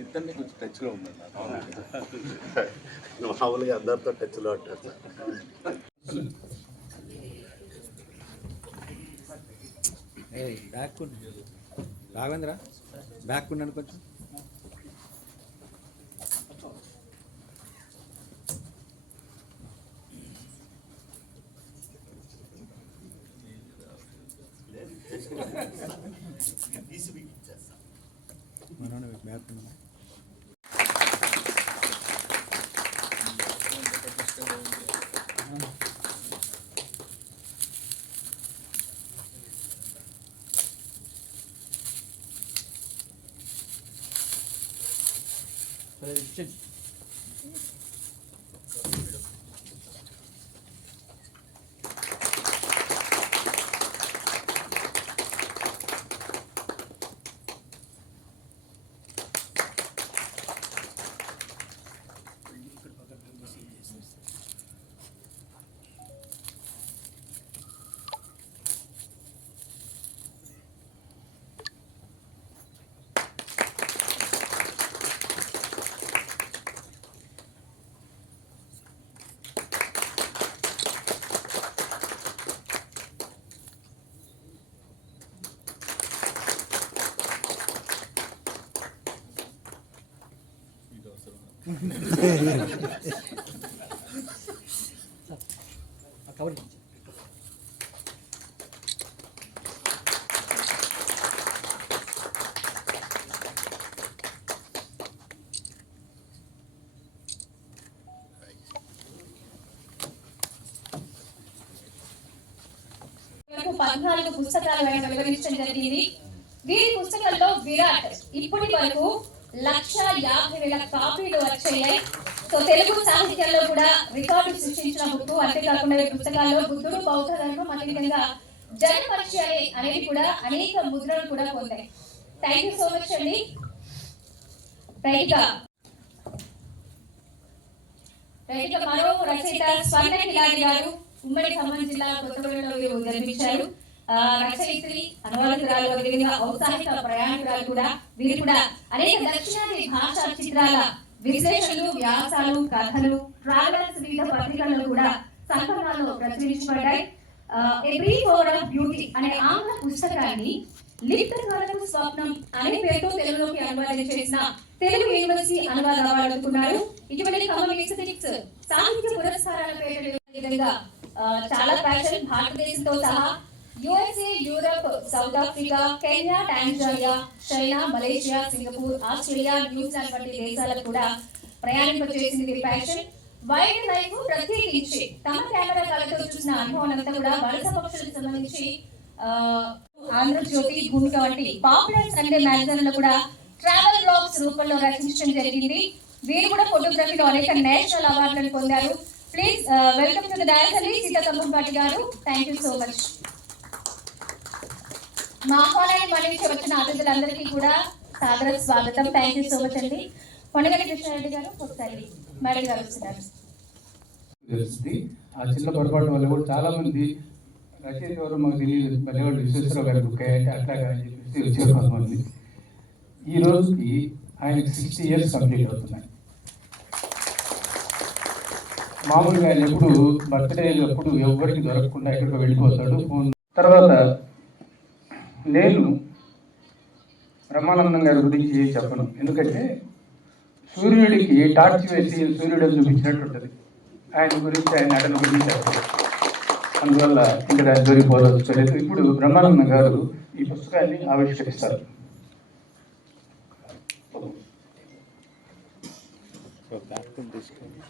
ఇద్దరిని కొంచెం టచ్లో ఉందండి. మామూలుగా అందరితో టచ్లో ఉంటారు సార్. బ్యాక్ రాఘవేంద్ర బ్యాక్ ఉన్నాను కొంచెం. బ్యాక్ ఉన్నా కవర్ పద్నాలుగు పుస్తకాలు వివరించడం జరిగింది. వీరి పుస్తకాల్లో విరాట్ ఇప్పటి వరకు 1,50,000 కాపీలు వచ్చాయి. సో తెలుగు సాహిత్యంలో కూడా రికార్డు సృష్టించిన బుక్. అంతేకాకుండా ఈ పుస్తకాల్లో బుద్ధుడు, బౌద్ధ ధర్మం, అదేవిధంగా జన పరిచయాలు అనేవి కూడా అనేక ముద్రలు కూడా పొందాయి. థ్యాంక్ యూ సో మచ్ అండి. రైతుగా మరో రచయిత స్వర్ణ కిలారి గారు ఉమ్మడి ఖమ్మం జిల్లా కొత్తగూడెంలో వీరు జన్మించారు. రచయిత్రి, అనువాదకురాలు, అదేవిధంగా ఔత్సాహిక ప్రయాణికురాలు కూడా. వీరు కూడా అనేక దక్షిణాది భాషా చిత్రాల విశ్లేషణలు, వ్యాసాలు, కథలు, ట్రావెల్స్, వివిధ పత్రికల్లో కూడా సంకలనాల్లో ప్రచురించబడ్డాయి. A brief over of beauty అనే ఆంగ్ల పుస్తకాన్ని లిప్త కాలకు స్వప్నం అనే పేరుతో తెలుగులోకి అనువాదం చేసిన తెలుగు యూనివర్సిటీ అనువాద అవార్డు అందుకున్నారు. ఇటువంటి ఖమ్మం ఎస్థెటిక్స్ సాహిత్య పురస్కారాల పేరు విధంగా చాలా ప్యాషన్ భారతదేశంతో సహా USA, Europe, south Africa, Kenya, Tanzania, China, Malaysia, Singapore, Australia, New Zealand వంటి దేశాలకు కూడా ప్రయాణింపచేసింది ప్యాషన్. వైల్డ్ లైఫ్ ప్రత్యేకించి తమ కెమెరా కళతో చూసిన అనుభవం అంతా కూడా వలస పక్షులకు సంబంధించి ఆంధ్రజ్యోతి, భూమిక వంటి పాపులర్ సండే మ్యాగజైన్లో కూడా ట్రావెల్ బ్లాగ్స్ రూపంలో రచించడం జరిగింది. వీరు కూడా ఫోటోగ్రఫీలో అనేక నేషనల్ అవార్డులను పొందారు. Please welcome to the dais అండి సీతారామన్ గారు. Thank you so much. మా ఆహ్వానాన్ని మన్నించి వచ్చిన అతిథులందరికీ కూడా సాదర స్వాగతం. థ్యాంక్ యూ సో మచ్ అండి. కొండగల్లి కృష్ణారెడ్డి గారు ఒకసారి మేడం గారు వస్తున్నారు. ఆ చిన్న పొరపాటు వల్ల కూడా చాలా మంది రచయిత ఎవరు మాకు తెలియదు, పల్లెవాడు విశ్వేశ్వరరావు గారి బుక్ అంటే అట్లాగా అని చెప్పేసి వచ్చారు కొంతమంది. ఈ రోజుకి ఆయనకి 60 years కంప్లీట్ అవుతున్నాయి. మామూలుగా ఆయన ఎప్పుడు బర్త్డే అప్పుడు ఎవరికి దొరకకుండా ఎక్కడికో వెళ్ళిపోతాడు. తర్వాత నేను బ్రహ్మానందం గారి గురించి చెప్పను, ఎందుకంటే సూర్యుడికి టార్చ్ వేసి సూర్యుడు చూపించినట్టు ఉంటుంది. ఆయన గురించి, ఆయన నటన గురించి చెప్పారు. అందువల్ల ఇక్కడ దొరికిపోలేదు. ఇప్పుడు బ్రహ్మానందం గారు ఈ పుస్తకాన్ని ఆవిష్కరిస్తారు. సో బ్యాక్ తీసుకొని